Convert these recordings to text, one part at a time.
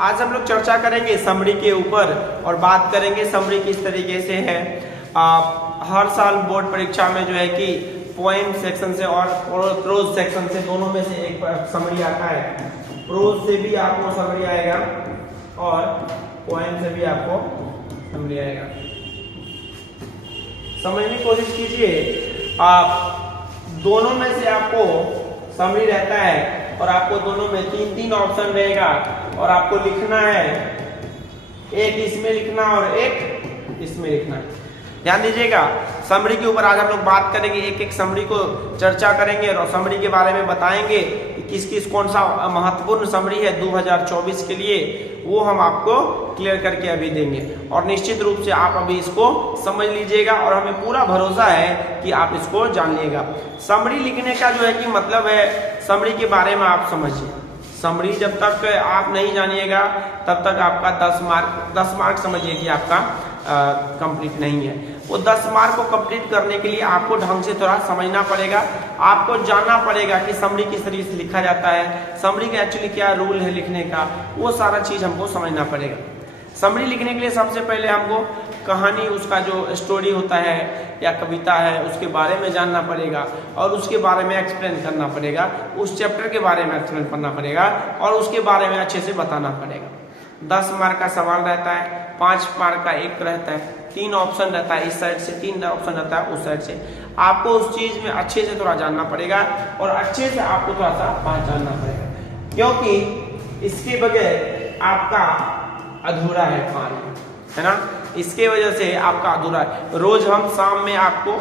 आज हम लोग चर्चा करेंगे समरी के ऊपर और बात करेंगे समरी किस तरीके से है। हर साल बोर्ड परीक्षा में जो है कि पोएम सेक्शन से और प्रोज सेक्शन से दोनों में से एक समरी आता है। प्रोज से भी आपको समरी आएगा और पोएम से भी आपको समरी आएगा। समझने की कोशिश कीजिए। दोनों में से आपको समरी रहता है और आपको दोनों में तीन ऑप्शन रहेगा और आपको लिखना है, एक इसमें लिखना और एक इसमें लिखना। ध्यान दीजिएगा, समरी के ऊपर आज हम लोग बात करेंगे, एक एक समरी को चर्चा करेंगे और समरी के बारे में बताएंगे कि किस किस कौन सा महत्वपूर्ण समरी है 2024 के लिए, वो हम आपको क्लियर करके अभी देंगे। और निश्चित रूप से आप अभी इसको समझ लीजिएगा और हमें पूरा भरोसा है कि आप इसको जान लीजिएगा। समरी लिखने का जो है कि मतलब है, समरी के बारे में आप समझिए। समरी जब तक आप नहीं जानिएगा तब तक आपका 10 मार्क समझिए कि आपका कंप्लीट नहीं है। वो 10 मार्क को कंप्लीट करने के लिए आपको ढंग से थोड़ा समझना पड़ेगा, आपको जानना पड़ेगा कि समरी किस तरीके से लिखा जाता है, समरी का एक्चुअली क्या रूल है लिखने का, वो सारा चीज हमको समझना पड़ेगा। समरी लिखने के लिए सबसे पहले हमको कहानी, उसका जो स्टोरी होता है या कविता है, उसके बारे में जानना पड़ेगा और उसके बारे में एक्सप्लेन करना पड़ेगा, उस चैप्टर के बारे में एक्सप्लेन करना पड़ेगा और उसके बारे में अच्छे से बताना पड़ेगा। 10 मार्क का सवाल रहता है, 5 मार्क का एक रहता है, 3 ऑप्शन रहता है इस साइड से, 3 ऑप्शन रहता है उस साइड से। आपको उस चीज में अच्छे से थोड़ा जानना पड़ेगा और अच्छे से आपको थोड़ा सा पहचानना पड़ेगा, क्योंकि इसके बगैर आपका अधूरा है पानी, है ना। इसके वजह से आपका अधूरा है। रोज हम शाम में आपको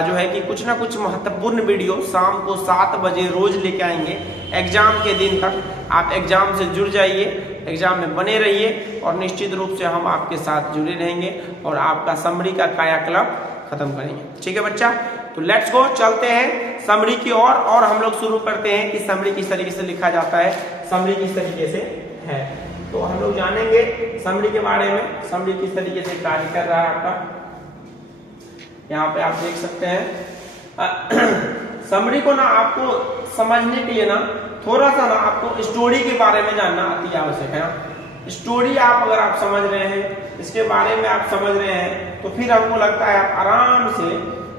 जो है कि कुछ ना कुछ महत्वपूर्ण वीडियो शाम को 7 बजे रोज लेके आएंगे। एग्जाम के दिन तक आप एग्जाम से जुड़ जाइए, एग्जाम में बने रहिए और निश्चित रूप से हम आपके साथ जुड़े रहेंगे और आपका समरी का कायाकल्प खत्म करेंगे। ठीक है बच्चा, तो लेट्स गो, चलते हैं समरी की ओर और हम लोग शुरू करते हैं कि समरी किस तरीके से लिखा जाता है, समरी किस तरीके से है। तो हम लोग जानेंगे समरी के बारे में, समरी किस तरीके से कार्य कर रहा है आपका। यहाँ पे आप देख सकते हैं समरी को ना आपको समझने के लिए ना थोड़ा सा ना आपको स्टोरी के बारे में जानना अति आवश्यक है ना। स्टोरी आप अगर आप समझ रहे हैं, इसके बारे में आप समझ रहे हैं, तो फिर हमको लगता है आप आराम से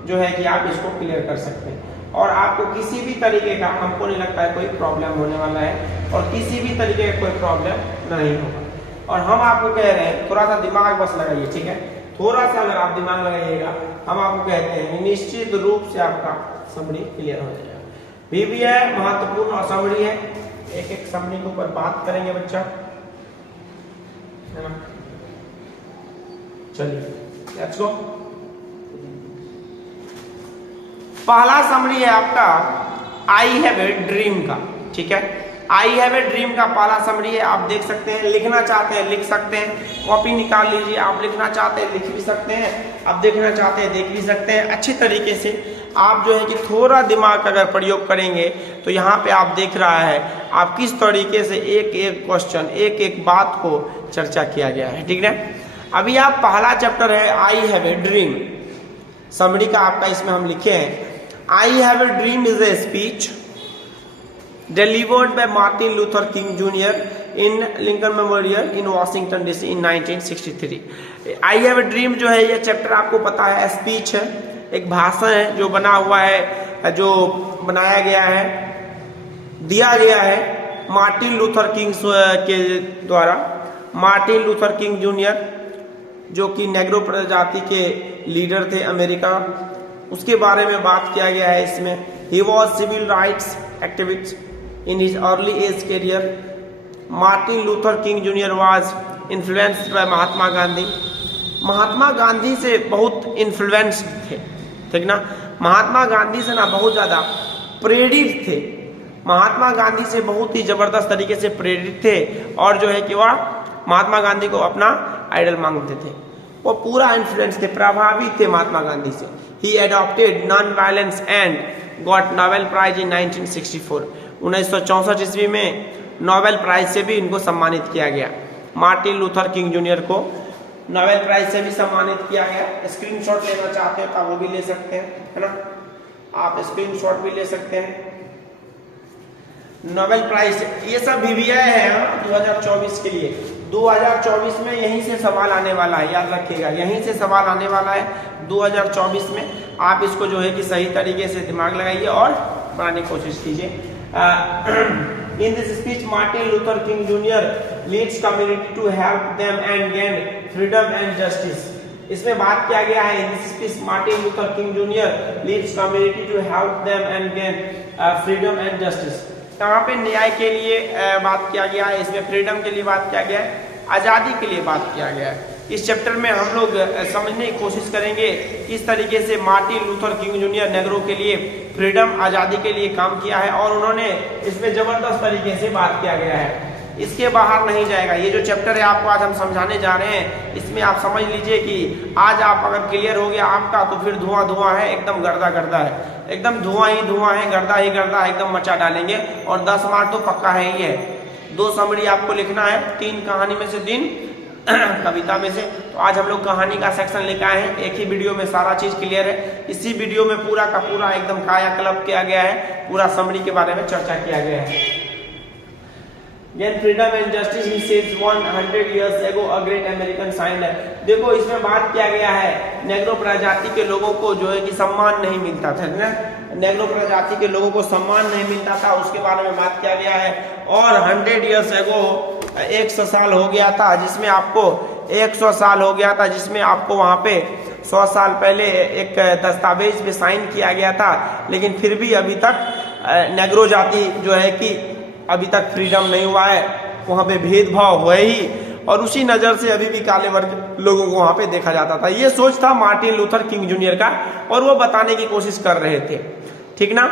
जो है कि आप इसको क्लियर कर सकते हैं और आपको किसी भी तरीके का, हमको नहीं लगता है कोई प्रॉब्लम होने वाला है और किसी भी तरीके का कोई प्रॉब्लम नहीं होगा। और हम आपको कह रहे हैं थोड़ा सा दिमाग बस लगाइए, ठीक है, थोड़ा सा अगर आप दिमाग लगाइएगा, हम आपको कहते हैं निश्चित रूप से आपका समरी क्लियर हो जाएगा। भी है महत्वपूर्ण और समरी है, एक एक समरी के ऊपर बात करेंगे बच्चा, है ना। चलिए लेट्स गो। पहला समरी है आपका आई हैव ए ड्रीम का, ठीक है। आई हैव ए ड्रीम का पहला समरी है, आप देख सकते हैं। लिखना चाहते हैं लिख सकते हैं, कॉपी निकाल लीजिए। आप लिखना चाहते हैं लिख भी सकते हैं, आप देखना चाहते हैं देख भी सकते हैं। अच्छी तरीके से आप जो है कि थोड़ा दिमाग अगर प्रयोग करेंगे तो यहाँ पे आप देख रहा है आप किस तरीके से एक एक क्वेश्चन, एक एक बात को चर्चा किया गया है, ठीक है। अभी आप पहला चैप्टर है I have a dream, summary का आपका इसमें हम लिखे हैं I have a dream is a speech delivered by Martin Luther King Jr. in Lincoln Memorial in Washington DC in 1963। I have a dream जो है ये चैप्टर आपको पता है स्पीच है, एक भाषण है जो बना हुआ है, जो बनाया गया है, दिया गया है मार्टिन लूथर किंग के द्वारा। मार्टिन लूथर किंग जूनियर जो कि नेग्रो प्रजाति के लीडर थे अमेरिका, उसके बारे में बात किया गया है इसमें। He was civil rights activist in his early age career। Martin Luther King Jr. was influenced by Mahatma Gandhi. महात्मा गांधी से बहुत इन्फ्लुएंस्ड थे, ठीक ना। महात्मा गांधी से ना बहुत ज्यादा प्रेरित थे, महात्मा गांधी से बहुत ही जबरदस्त तरीके से प्रेरित थे और जो है कि वह महात्मा गांधी को अपना आइडल मांगते थे। वो पूरा इन्फ्लुएंस थे, प्रभावित थे महात्मा गांधी से। He adopted non violence and got Nobel prize in 1964। 1964 ईस्वी में नोबेल प्राइज से भी इनको सम्मानित किया गया। मार्टिन लूथर किंग जूनियर को नोबेल प्राइज से भी सम्मानित किया गया। स्क्रीनशॉट लेना चाहते हैं तो वो भी ले सकते हैं, है ना, आप स्क्रीनशॉट भी ले सकते हैं। नोबेल प्राइज, ये सब VVI है 2024 के लिए। 2024 में यहीं से सवाल आने वाला है, याद रखिएगा, यहीं से सवाल आने वाला है 2024 में। आप इसको जो है कि सही तरीके से दिमाग लगाइए और बनाने की कोशिश कीजिए। In this speech, Martin Luther King Jr. leads community to help them and gain freedom and justice. इसमें बात किया गया है, in this speech, Martin Luther King Jr. leads community to help them and gain freedom and justice. यहाँ पे न्याय के लिए बात किया गया है, इसमें फ्रीडम के लिए बात किया गया है, आज़ादी के लिए बात किया गया है। इस चैप्टर में हम लोग समझने की कोशिश करेंगे किस तरीके से Martin Luther king junior Negro के लिए फ्रीडम, आज़ादी के लिए काम किया है, और उन्होंने इसमें जबरदस्त तरीके से बात किया गया है। इसके बाहर नहीं जाएगा। ये जो चैप्टर है आपको आज हम समझाने जा रहे हैं, इसमें आप समझ लीजिए कि आज आप अगर क्लियर हो गया आपका, तो फिर धुआं धुआं है, एकदम गर्दा गर्दा है, एकदम धुआं ही धुआं है, गर्दा ही गर्दा है, एकदम मचा डालेंगे। और 10 मार्क तो पक्का है ही है। 2 समरी आपको लिखना है, 3 कहानी में से 3 कविता में से। तो आज हम लोग कहानी का सेक्शन लेकर आए हैं, एक ही वीडियो में सारा चीज क्लियर है। इसी वीडियो में पूरा का पूरा एकदम कायाकल्प किया गया है, पूरा समरी के बारे में चर्चा किया गया है। Gain freedom and justice, he says 100 years ago a great American signed. देखो इसमें बात किया गया है, नेग्रो प्रजाति के लोगों को जो है कि सम्मान नहीं मिलता था ना, नेग्रो प्रजाति के लोगों को सम्मान नहीं मिलता था, उसके बारे में बात किया गया है। और 100 years ago 100 साल हो गया था, जिसमें आपको 100 साल हो गया था, जिसमें आपको वहां पे 100 साल पहले एक दस्तावेज पे साइन किया गया था। लेकिन फिर भी अभी तक नेग्रो जाति जो है कि अभी तक फ्रीडम नहीं हुआ है, वहाँ पे भेदभाव हुआ ही, और उसी नज़र से अभी भी काले वर्ग लोगों को वहाँ पे देखा जाता था। ये सोच था मार्टिन लूथर किंग जूनियर का, और वो बताने की कोशिश कर रहे थे, ठीक ना।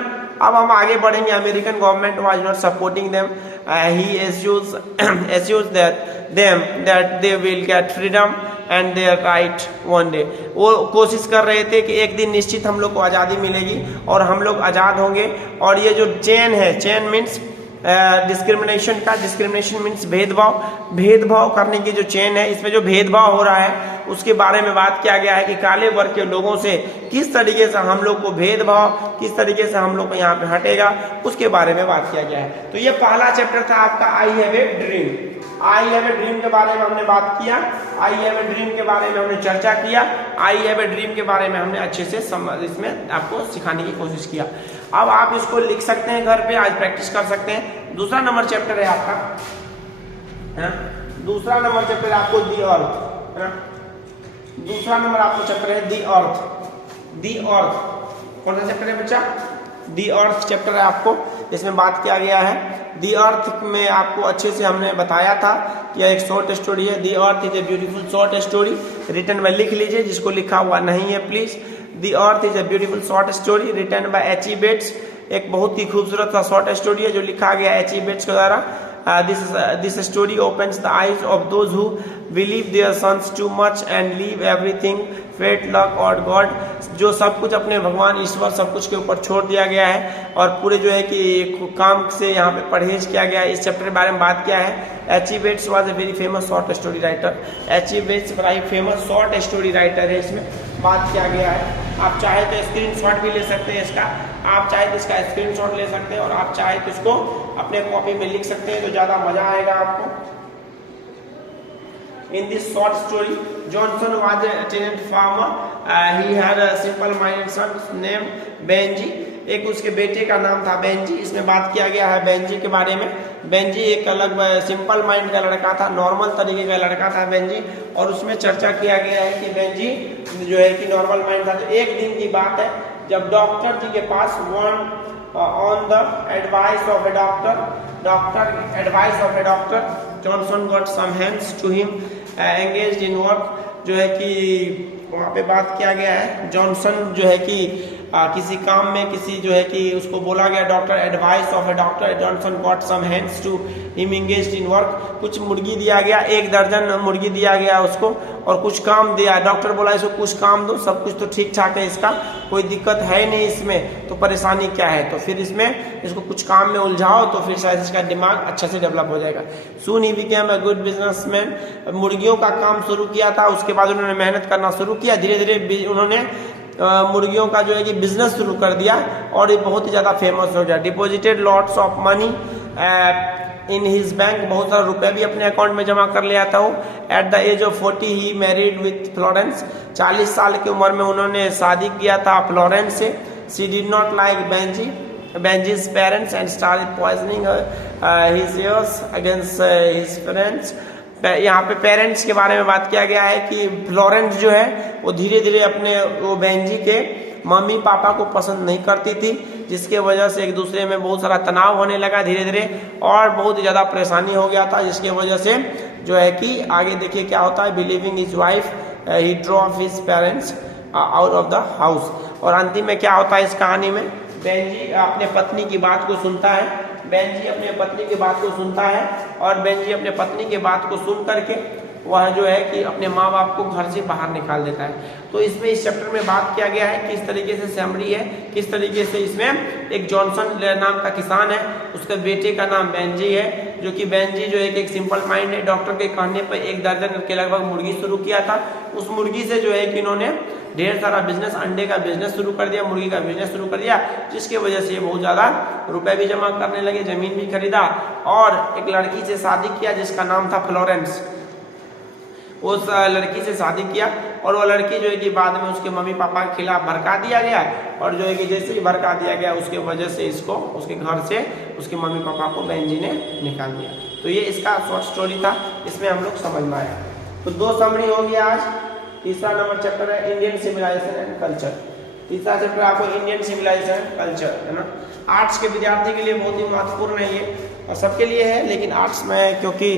अब हम आगे बढ़ेंगे। American government was not supporting them, he assures that they will get freedom and their right one day. वो कोशिश कर रहे थे कि एक दिन निश्चित हम लोग को आज़ादी मिलेगी और हम लोग आज़ाद होंगे। और ये जो चेन है, चेन मीन्स डिस्क्रिमिनेशन का, डिस्क्रिमिनेशन मीन्स भेदभाव, भेदभाव करने की जो चेन है, इसमें जो भेदभाव हो रहा है उसके बारे में बात किया गया है कि काले वर्ग के लोगों से किस तरीके से हम लोग को भेदभाव, किस तरीके से हम लोग को यहाँ पे हटेगा, उसके बारे में बात किया गया है। तो ये पहला चैप्टर था आपका I have a dream. I have a dream के बारे में हमने बात किया, आई हैव ए ड्रीम के बारे में हमने चर्चा किया, आई हैव ए ड्रीम के बारे में हमने अच्छे से इसमें आपको सिखाने की कोशिश किया। अब आप इसको लिख सकते हैं घर पे, आज प्रैक्टिस कर सकते हैं। दूसरा नंबर चैप्टर है आपका, है ना, दूसरा नंबर चैप्टर आपको दी अर्थ, है ना, दूसरा नंबर आपको चैप्टर है दी अर्थ। दी अर्थ कौन सा चैप्टर है बच्चा? दी अर्थ चैप्टर है आपको, इसमें बात किया गया है। दी अर्थ में आपको अच्छे से हमने बताया था कि एक शॉर्ट स्टोरी है। The earth is a beautiful short story, written में लिख लीजिए, जिसको लिखा हुआ नहीं है please. The earth is a beautiful short story written by H.E. Bates. एक बहुत ही खूबसूरत सा शॉर्ट स्टोरी है जो लिखा गया H.E. बेट्स के द्वारा। This story opens the eyes of those who believe their sons too much and leave everything fate, luck or God। जो सब कुछ अपने भगवान ईश्वर सब कुछ के ऊपर छोड़ दिया गया है, और पूरे जो है कि काम से यहाँ पे परहेज किया गया है। इस चैप्टर के बारे में बात किया है। H.E. Bates was a very famous short story writer. H.E. Bates बड़ा ही फेमस शॉर्ट स्टोरी राइटर है, इसमें बात किया गया है। आप चाहे तो स्क्रीनशॉट भी ले सकते हैं इसका, आप चाहे तो इसका स्क्रीनशॉट ले सकते हैं, और आप चाहे तो इसको अपने कॉपी में लिख सकते हैं, तो ज्यादा मजा आएगा आपको। In this short story, Johnson was a tenant farmer. He had a simple-minded son named Benji. एक उसके बेटे का नाम था बेंजी। इसमें बात किया गया है बेंजी के बारे में। बेंजी एक अलग सिंपल माइंड का लड़का था, नॉर्मल तरीके का लड़का था बेंजी, और उसमें चर्चा किया गया है कि बेंजी जो है कि नॉर्मल माइंड था। तो एक दिन की बात है जब डॉक्टर जी के पास on the advice of a doctor Johnson got some hands to him engaged in work. जो है कि वहाँ पे बात किया गया है, जॉनसन जो है कि किसी काम में किसी जो है कि उसको बोला गया, doctor advice of a doctor Johnson got some hands to him engaged in work. कुछ मुर्गी दिया गया, 1 दर्जन मुर्गी दिया गया उसको, और कुछ काम दिया। डॉक्टर बोला इसको कुछ काम दो, सब कुछ तो ठीक ठाक है, इसका कोई दिक्कत है नहीं, इसमें तो परेशानी क्या है, तो फिर इसमें इसको कुछ काम में उलझाओ, तो फिर शायद इसका दिमाग अच्छा से डेवलप हो जाएगा। सून ही बिकेम अ गुड बिजनेसमैन। मुर्गियों का काम शुरू किया था, उसके बाद उन्होंने मेहनत करना शुरू किया, धीरे धीरे उन्होंने मुर्गियों का जो है कि बिजनेस शुरू कर दिया, और ये बहुत ही ज़्यादा फेमस हो गया। Deposited lots of money in his bank, बहुत सारा रुपया भी अपने अकाउंट में जमा कर लिया था वो। At the age of 40 he married with Florence, 40 साल की उम्र में उन्होंने शादी किया था फ्लोरेंस से। She did not like Benjy's parents and started poisoning his ears against his parents। यहाँ पे पेरेंट्स के बारे में बात किया गया है कि फ्लोरेंस जो है वो धीरे धीरे अपने वो बेंजी के मम्मी पापा को पसंद नहीं करती थी, जिसके वजह से एक दूसरे में बहुत सारा तनाव होने लगा धीरे धीरे, और बहुत ज़्यादा परेशानी हो गया था, जिसके वजह से जो है कि आगे देखिए क्या होता है। Believing his wife he drove his parents out of the house. और अंतिम में क्या होता है इस कहानी में, बेंजी अपने पत्नी की बात को सुनता है, बेंजी अपने पत्नी की बात को सुनता है, और बेंजी अपने पत्नी की बात को सुन करके वह जो है कि अपने माँ बाप को घर से बाहर निकाल देता है। तो इसमें इस चैप्टर में बात किया गया है किस तरीके से समरी है, किस तरीके से इसमें एक जॉनसन नाम का किसान है, उसके बेटे का नाम बेंजी है, जो कि बेंजी जो एक सिंपल माइंड है। डॉक्टर के कहने पर 1 दर्जन के लगभग मुर्गी शुरू किया था। उस मुर्गी से जो है कि इन्होंने ढेर सारा बिजनेस, अंडे का बिजनेस शुरू कर दिया, मुर्गी का बिजनेस शुरू कर दिया, जिसके वजह से ये बहुत ज़्यादा रुपए भी जमा करने लगे, ज़मीन भी खरीदा, और एक लड़की से शादी किया जिसका नाम था फ्लोरेंस। उस लड़की से शादी किया, और वो लड़की जो है कि बाद में उसके मम्मी पापा के खिलाफ भड़का दिया गया, और जो है कि जैसे ही भड़का दिया गया उसके वजह से इसको उसके घर से उसके मम्मी पापा को बेंजी ने निकाल दिया। तो ये इसका शॉर्ट स्टोरी था, इसमें हम लोग समझ में आया। तो 2 समरी हो गया आज। तीसरा नंबर चैप्टर है इंडियन सिविलाइजेशन एंड कल्चर। तीसरा चैप्टर आपको इंडियन सिविलाइजेशन एंड कल्चर है ना। आर्ट्स के विद्यार्थी के लिए बहुत ही महत्वपूर्ण है ये, और सबके लिए है, लेकिन आर्ट्स में क्योंकि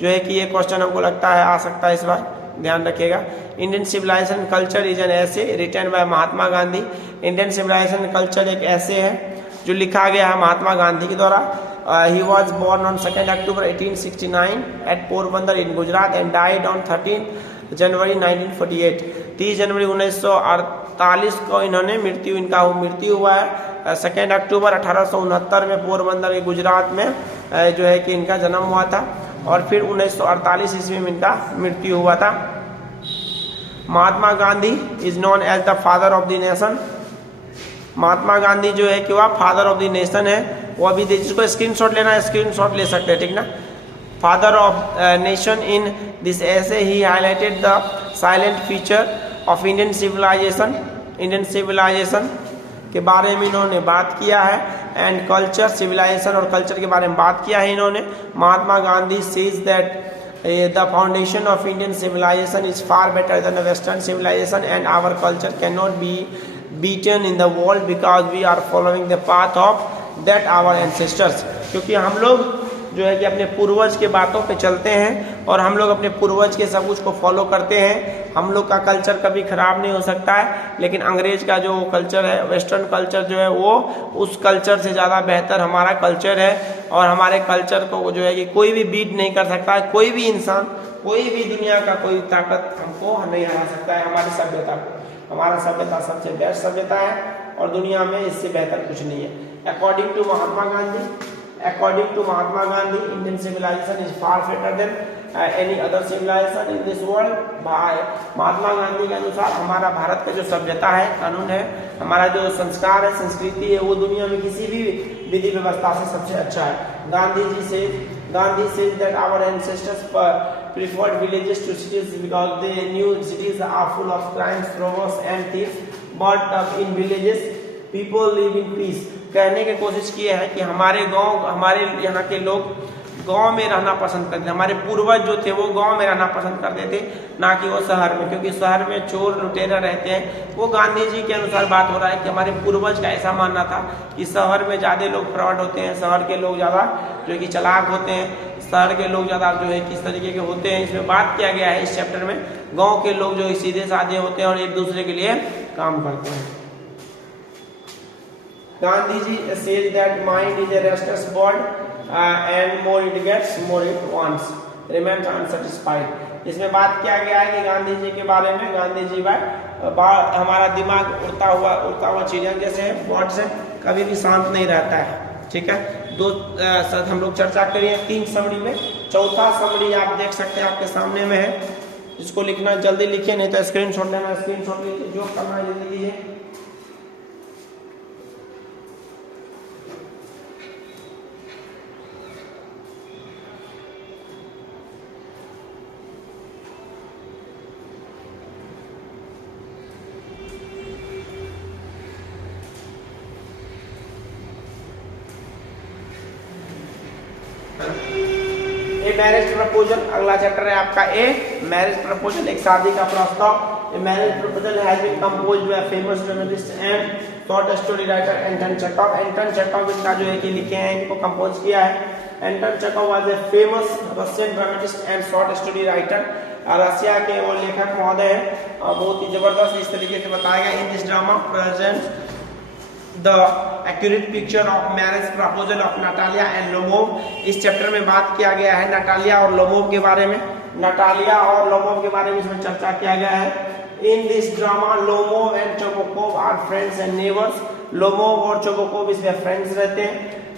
जो है कि ये क्वेश्चन हमको लगता है आ सकता है इस बार, ध्यान रखिएगा। Indian civilisation culture is an essay written by Mahatma Gandhi. Indian civilisation culture एक ऐसे है जो लिखा गया है महात्मा गांधी के द्वारा। He was born on 2 October 1869 at Porbandar in Gujarat and died on 13 January 1948। 30 जनवरी 1948 को इन्होंने इनका मृत्यु हुआ है। 2 अक्टूबर 1869 में पोरबंदर के गुजरात में जो है कि इनका जन्म हुआ था, और फिर 1948 ईस्वी में इनका मृत्यु हुआ था। Mahatma Gandhi is known as the father of the nation. Mahatma Gandhi जो है कि वह फादर ऑफ द नेशन है। वो अभी जिसको स्क्रीनशॉट लेना है स्क्रीनशॉट ले सकते हैं, ठीक ना। Father of nation in this essay he highlighted the silent feature of Indian civilisation. Indian civilisation के बारे में इन्होंने बात किया है, एंड कल्चर, सिविलाइजेशन और कल्चर के बारे में बात किया है इन्होंने। Mahatma Gandhi says that the foundation of Indian civilisation is far better than western civilisation and our culture can not be beaten in the world because we are following the path of that our ancestors. क्योंकि हम लोग जो है कि अपने पूर्वज के बातों पे चलते हैं, और हम लोग अपने पूर्वज के सब कुछ को फॉलो करते हैं। हम लोग का कल्चर कभी खराब नहीं हो सकता है, लेकिन अंग्रेज का जो कल्चर है, वेस्टर्न कल्चर जो है, वो उस कल्चर से ज़्यादा बेहतर हमारा कल्चर है, और हमारे कल्चर को जो है कि कोई भी बीट नहीं कर सकता है। कोई भी इंसान, कोई भी दुनिया का कोई ताकत हमको नहीं हरा सकता है हमारी सभ्यता को। हमारा सभ्यता सबसे बेस्ट सभ्यता है, और दुनिया में इससे बेहतर कुछ नहीं है। According to Mahatma Gandhi, Indian civilization is far better than any other civilization in this world। भाई महात्मा गांधी के अनुसार हमारा भारत का जो सभ्यता है, कानून है, हमारा जो संस्कार है, संस्कृति है, वो दुनिया में किसी भी विधि व्यवस्था से सबसे अच्छा है। Gandhi says that our ancestors preferred villages to cities because they knew cities are full of crimes, robbers and thieves, but in villages people live in peace। कहने की कोशिश की है कि हमारे गांव, हमारे यहाँ के लोग गांव में रहना पसंद करते, हमारे पूर्वज जो थे वो गांव में रहना पसंद करते थे, ना कि वो शहर में, क्योंकि शहर में चोर लुटेरा रहते हैं। वो गांधी जी के अनुसार बात हो रहा है कि हमारे पूर्वज का ऐसा मानना था कि शहर में ज़्यादा लोग फ्रॉड होते हैं, शहर के लोग ज़्यादा जो कि चालाक होते हैं, शहर के लोग ज़्यादा जो है किस तरीके के होते हैं। इसमें बात किया गया है इस चैप्टर में, गाँव के लोग जो सीधे साधे होते हैं और एक दूसरे के लिए काम करते हैं। Gandhiji says that mind is a restless bird and more it gets, more it wants, remains unsatisfied। इसमें बात किया गया है कि गांधी जी के बारे में, गांधी जी हमारा दिमाग उड़ता हुआ चिड़िया जैसे है, बर्ड से कभी भी शांत नहीं रहता है, ठीक है। 2 हम लोग चर्चा करिए 3 समरी में। चौथा समरी आप देख सकते हैं आपके सामने में है, जिसको लिखना जल्दी लिखिए, नहीं तो स्क्रीनशॉट लेना, स्क्रीनशॉट लीजिए, जो करना है जल्दी कीजिए। ए मैरिज प्रपोजल, अगला चैप्टर है आपका ए मैरिज प्रपोजल, एक शादी का प्रस्ताव। A marriage proposal has been composed by famous dramatist and short story writer Anton Chekhov. Anton Chekhov इसका जो है कि लिखे हैं, इनको कंपोज किया है। Anton Chekhov was a famous Russian dramatist and short story writer. Russia के वो लेखक महोदय हैं और बहुत ही जबरदस्त इस तरीके से बताया गया। In this drama present the accurate picture of marriage proposal of Natalia and Lomov. इस चैप्टर में बात किया गया है नटालिया और लोमोव के बारे में। नटालिया और लोमोव के बारे में इसमें चर्चा किया गया है। In this drama Lomov and Chubukov are friends and neighbours. Lomov और चोबोकोव इसमें फ्रेंड्स रहते हैं,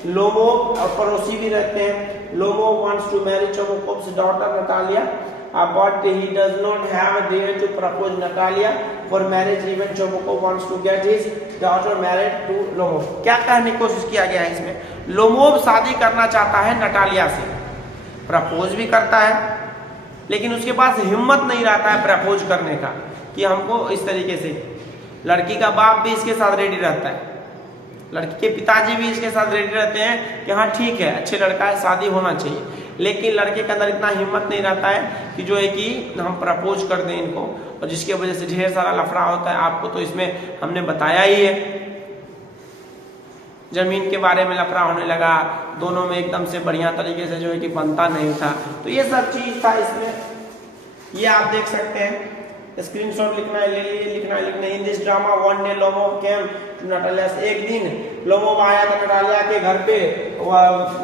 लोमोव और पड़ोसी भी रहते हैं। Lomov wants to marry Chubukov's daughter Natalia but he does not have a dare to propose Natalia for marriage. Even Chobokov wants to get his daughter married to Lomov. क्या कहने की कोशिश किया गया है इसमें, लोमोव शादी करना चाहता है नटालिया से, प्रपोज भी करता है, लेकिन उसके पास हिम्मत नहीं रहता है प्रपोज करने का कि हमको इस तरीके से। लड़की का बाप भी इसके साथ रेडी रहता है, लड़की के पिताजी भी इसके साथ रेडी रहते हैं कि हाँ ठीक है, अच्छे लड़का है, शादी होना चाहिए, लेकिन लड़के के अंदर इतना हिम्मत नहीं रहता है कि जो है कि हम प्रपोज कर दें इनको, और जिसकी वजह से ढेर सारा लफड़ा होता है। आपको तो इसमें हमने बताया ही है, जमीन के बारे में लफड़ा होने लगा, दोनों में एकदम से बढ़िया तरीके से जो है कि बनता नहीं था, तो ये सब चीज था इसमें। ये आप देख सकते हैं, स्क्रीनशॉट लिखना है, ले लिए, लिखना है, लिखना है। In this drama one day Lomov came to Natalia. एक दिन लोमोव आया था नटालिया के घर पे,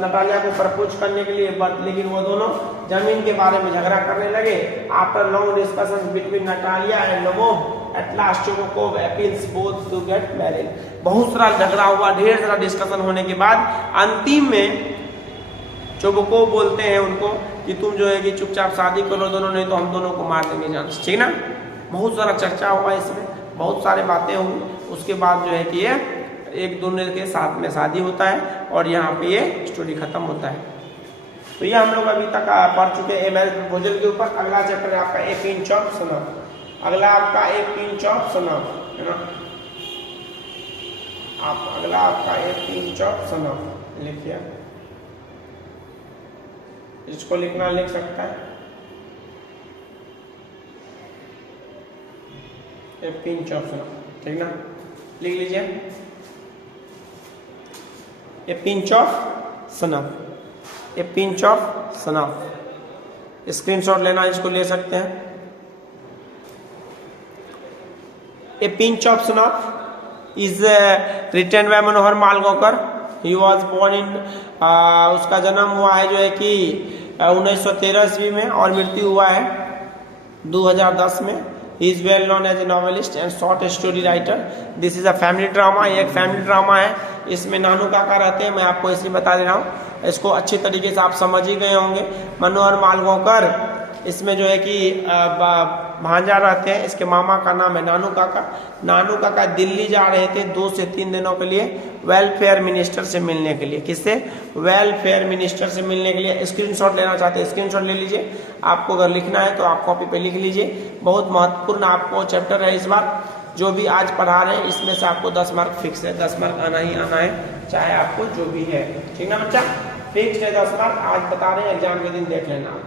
नटालिया को प्रपोज करने के लिए, बट लेकिन वो दोनों जमीन के बारे में झगड़ा करने लगे। After long discussion between Natalia and Lomov at last Chubukov appeals both to get married. बहुत सारा झगड़ा हुआ, ढेर सारा डिस्कशन होने के बाद अंतिम में चोबोकोव बोलते हैं उनको कि तुम जो है कि चुपचाप शादी करो दोनों, नहीं तो हम दोनों को मार देंगे जान, ठीक ना। बहुत सारा चर्चा हुआ इसमें, बहुत सारे बातें हुई, उसके बाद जो है कि ये एक दोनों के साथ में शादी होता है और यहाँ पे ये स्टोरी खत्म होता है। तो ये हम लोग अभी तक पढ़ चुके हैं मैरिज प्रपोजल के ऊपर। अगला चैप्टर है आपका ए पिंच ऑफ सनम। अगला आपका ए पिंच ऑफ सनम है ना, आप अगला आपका ए पिंच ऑफ सनम लिखिए, इसको लिखना लिख सकता है, ए पिंच ऑफ सनम, ठीक ना, लिख लीजिए a pinch of snuff, a pinch of snuff. Screenshot लेना इसको ले सकते हैं। A pinch of snuff is written by Manohar Malgonkar. He was born in, उसका जन्म हुआ है जो है कि 1913 ईस्वी में और मृत्यु हुआ है 2010 में। He is well known as a novelist and short story writer. This is a family drama. ये एक फैमिली ड्रामा है, इसमें नानू काका रहते हैं, मैं आपको इसलिए बता दे रहा हूँ, इसको अच्छी तरीके से आप समझ ही गए होंगे। मनोहर मालगांवकर इसमें जो है कि भांजा रहते हैं, इसके मामा का नाम है नानू काका। नानू काका दिल्ली जा रहे थे 2 से 3 दिनों के लिए वेलफेयर मिनिस्टर से मिलने के लिए। किससे? वेलफेयर मिनिस्टर से मिलने के लिए। स्क्रीनशॉट लेना चाहते हैं, स्क्रीनशॉट ले लीजिए। आपको अगर लिखना है तो आप कॉपी पे लिख लीजिए। बहुत महत्वपूर्ण आपको चैप्टर है इस बार, जो भी आज पढ़ा रहे हैं इसमें से आपको 10 मार्क फिक्स है, 10 मार्क आना ही आना है, चाहे आपको जो भी है, ठीक ना बच्चा, फिक्स है 10 मार्क। आज बता रहे हैं, एग्जाम के दिन देख लेना।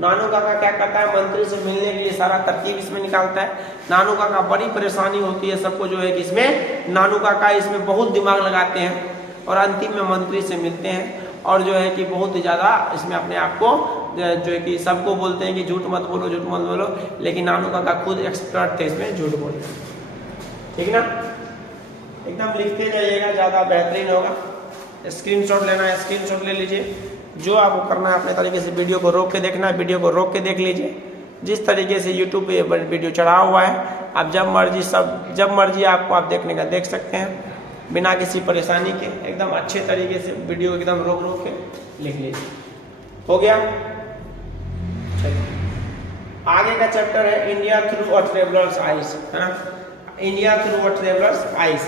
नानू काका क्या करता है, मंत्री से मिलने के लिए सारा तरकीब इसमें निकालता है। नानू काका बड़ी परेशानी होती है सबको जो है कि इसमें नानू काका इसमें बहुत दिमाग लगाते हैं और अंतिम में मंत्री से मिलते हैं और जो है कि बहुत ही ज़्यादा इसमें अपने आप को जो है कि सबको बोलते हैं कि झूठ मत बोलो, झूठ मत बोलो, लेकिन नानू काका खुद एक्सपर्ट थे इसमें झूठ बोलने, ठीक ना। एकदम लिखते जाइएगा, ज़्यादा बेहतरीन होगा। स्क्रीनशॉट लेना है, स्क्रीनशॉट ले लीजिए। जो आपको करना है अपने तरीके से वीडियो को रोक के देखना है, वीडियो को रोक के देख लीजिए। जिस तरीके से यूट्यूब पे वीडियो चढ़ा हुआ है, आप जब मर्जी आपको आप देखने का देख सकते हैं बिना किसी परेशानी के। एकदम अच्छे तरीके से वीडियो एकदम रोक के लिख लीजिए। हो गया, चलिए आगे का चैप्टर है India through a traveller's eyes, है ना। India through a traveller's eyes,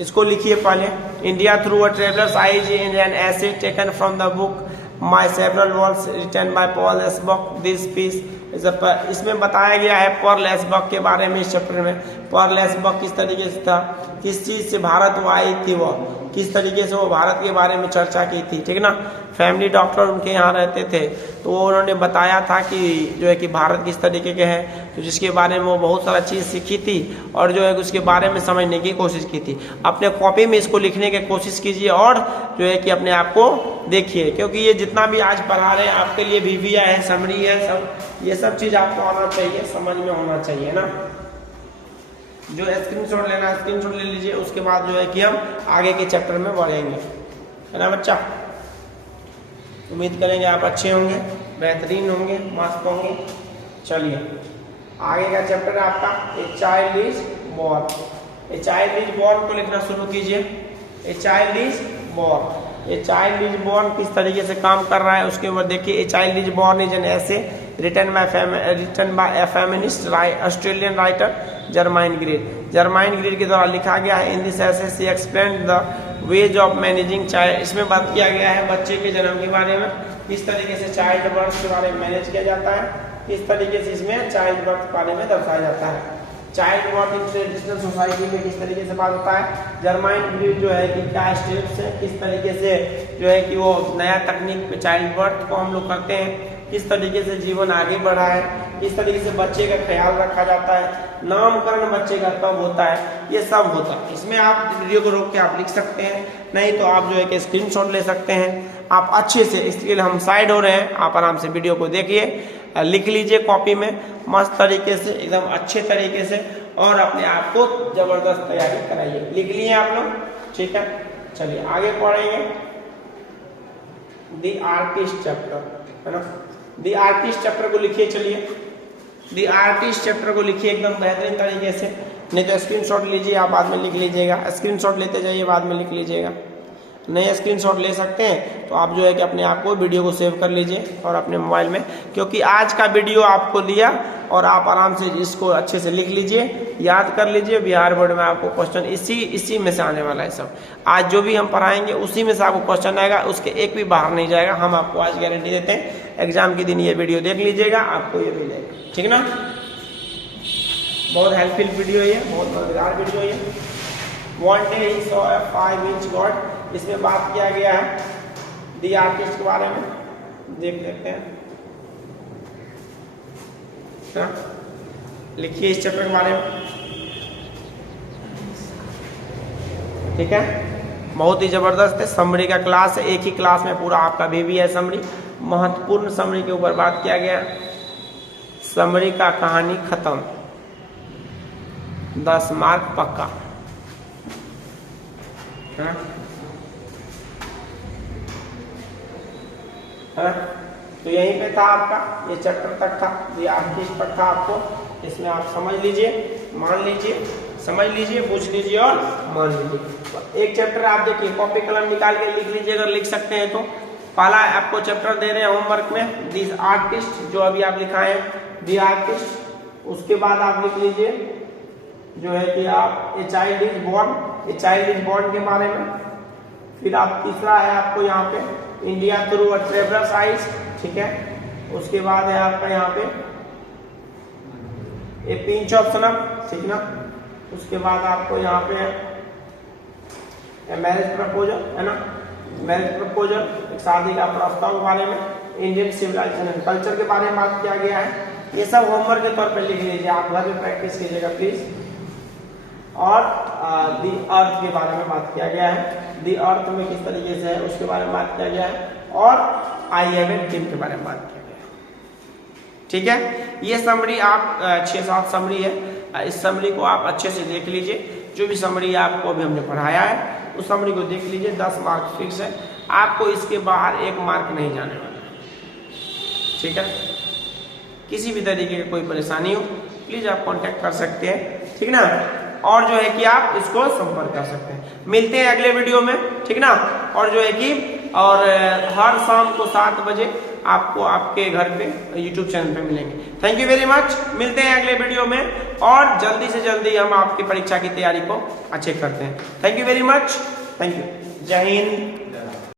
इसको लिखिए पहले। India through a traveller's eyes is an essay taken from the book my several worlds written by Pearl S Buck. This piece इसमें बताया गया है Paul एसबक के बारे में। इस चैप्टर में पॉल एसबक किस तरीके से था, किस चीज से भारत वो आई थी, वो किस तरीके से वो भारत के बारे में चर्चा की थी, ठीक ना। फैमिली डॉक्टर उनके यहाँ रहते थे, तो वो उन्होंने बताया था कि जो है कि भारत किस तरीके के हैं, तो जिसके बारे में वो बहुत सारा चीज़ सीखी थी और जो है उसके बारे में समझने की कोशिश की थी। अपने कॉपी में इसको लिखने की कोशिश कीजिए और जो है कि अपने आप को देखिए, क्योंकि ये जितना भी आज पढ़ा रहे हैं आपके लिए VVI है, समरी है, सब ये सब चीज़ आपको आना चाहिए, समझ में होना चाहिए ना। जो स्क्रीनशॉट लेना है स्क्रीनशॉट ले लीजिए, उसके बाद जो है कि हम आगे के चैप्टर में बढ़ेंगे, है ना बच्चा। उम्मीद करेंगे आप अच्छे होंगे, बेहतरीन होंगे, मस्त होंगे। चलिए आगे का चैप्टर है आपका ए child is born. A child is born को लिखना शुरू कीजिए। ए child is born, A child is born किस तरीके से काम कर रहा है उसके ऊपर देखिए। A child is born is an essay written by a feminist Australian writer Germaine Greer. Germaine Greer के द्वारा लिखा गया है। In this essay she explained the ways of managing child. इसमें बात किया गया है बच्चे के जन्म के बारे में, किस तरीके से चाइल्ड बर्थ के बारे में मैनेज किया जाता है, किस तरीके से इसमें चाइल्ड बर्थ के बारे में दर्शाया जाता है। Child birth in traditional society में किस तरीके से बात होता है। जर्माइन ग्रीड जो है कि क्या स्टेप्स है, किस तरीके से जो है कि वो नया तकनीक पे चाइल्ड बर्थ को हम लोग करते हैं, किस तरीके से जीवन आगे बढ़ा है, किस तरीके से बच्चे का ख्याल रखा जाता है, नामकरण बच्चे का कब होता है, ये सब होता है। इसमें आप वीडियो को रोक के आप लिख सकते हैं, नहीं तो आप जो है कि स्क्रीनशॉट ले सकते हैं। आप अच्छे से, इसके लिए हम साइड हो रहे हैं, आप आराम से वीडियो को देखिए, लिख लीजिए कॉपी में मस्त तरीके से, एकदम अच्छे तरीके से, और अपने आप को जबरदस्त तैयारी कराइए। लिख लिए आप लोग, ठीक है। चलिए आगे पढ़ेंगे द आर्टिस्ट चैप्टर, है ना। द आर्टिस्ट चैप्टर को लिखिए। चलिए द आर्टिस्ट चैप्टर को लिखिए एकदम बेहतरीन तरीके से, नहीं तो स्क्रीनशॉट लीजिए, आप बाद में लिख लीजिएगा। स्क्रीनशॉट लेते जाइए, बाद में लिख लीजिएगा। नए स्क्रीनशॉट ले सकते हैं तो आप जो है कि अपने आप को वीडियो को सेव कर लीजिए और अपने मोबाइल में, क्योंकि आज का वीडियो आपको दिया और आप आराम से इसको अच्छे से लिख लीजिए, याद कर लीजिए। बिहार बोर्ड में आपको क्वेश्चन इसी में से आने वाला है सब। आज जो भी हम पढ़ाएंगे उसी में से आपको क्वेश्चन आएगा, उसके एक भी बाहर नहीं जाएगा, हम आपको आज गारंटी देते हैं। एग्जाम के दिन ये वीडियो देख लीजिएगा, आपको ये मिल जाएगा, ठीक ना। बहुत हेल्पफुल वीडियो है, बहुत मजेदार वीडियो है। One day he saw a 5-inch god, इसमें बात किया गया है दी आर्टिस्ट के बारे में, देख लेते हैं। लिखिए इस चैप्टर के बारे में, ठीक है। बहुत ही जबरदस्त है, समरी का क्लास है, एक ही क्लास में पूरा आपका VVI है समरी। महत्वपूर्ण समरी के ऊपर बात किया गया। समरी का कहानी खत्म, 10 मार्क पक्का, है? तो यहीं पे था आपका, ये चैप्टर तक था, ये आर्टिस्ट तक था आपको। इसमें आप समझ लीजिए, मान लीजिए, समझ लीजिए, पूछ लीजिए और मान लीजिए। एक चैप्टर आप देखिए, कॉपी कलम निकाल के लिख लीजिए अगर लिख सकते हैं तो। पहला आपको चैप्टर दे रहे हैं होमवर्क में, दिस आर्टिस्ट, जो अभी आप लिखाए दी आर्टिस्ट। उसके बाद आप लिख लीजिए जो है कि आप ए child is born, A child is born के बारे में। फिर आप तीसरा है आपको यहाँ पे India through a traveller's eyes, ठीक है। उसके बाद है आपका यहाँ पे ए पिंच ऑफ सनम, ठीक ना। उसके बाद आपको यहाँ पे मैरिज प्रपोजल, है ना। मैरिज प्रपोजल, एक शादी का प्रस्ताव के बारे में। इंडियन सिविलाइजेशन एंड कल्चर के बारे में बात किया गया है। ये सब होमवर्क के तौर पर लिख लीजिए, आप घर में प्रैक्टिस कीजिएगा प्लीज। और दी अर्थ के बारे में बात किया गया है, दी अर्थ में किस तरीके से है उसके बारे में बात किया गया है। और आई हैव ए ड्रीम के बारे में बात किया गया है, ठीक है। ये समरी आप 6-7 समरी है, इस समरी को आप अच्छे से देख लीजिए। जो भी समरी आपको अभी हमने पढ़ाया है उस समरी को देख लीजिए, 10 मार्क फिक्स है, आपको इसके बाहर 1 मार्क नहीं जाने वाला, ठीक है। किसी भी तरीके की कोई परेशानी हो प्लीज आप कांटेक्ट कर सकते हैं, ठीक ना। और जो है कि आप इसको संपर्क कर सकते हैं। मिलते हैं अगले वीडियो में, ठीक ना। और जो है कि हर शाम को 7 बजे आपको आपके घर पे YouTube चैनल पे मिलेंगे। थैंक यू वेरी मच, मिलते हैं अगले वीडियो में और जल्दी से जल्दी हम आपकी परीक्षा की तैयारी को अच्छे करते हैं। Thank you very much, thank you, जय हिंद।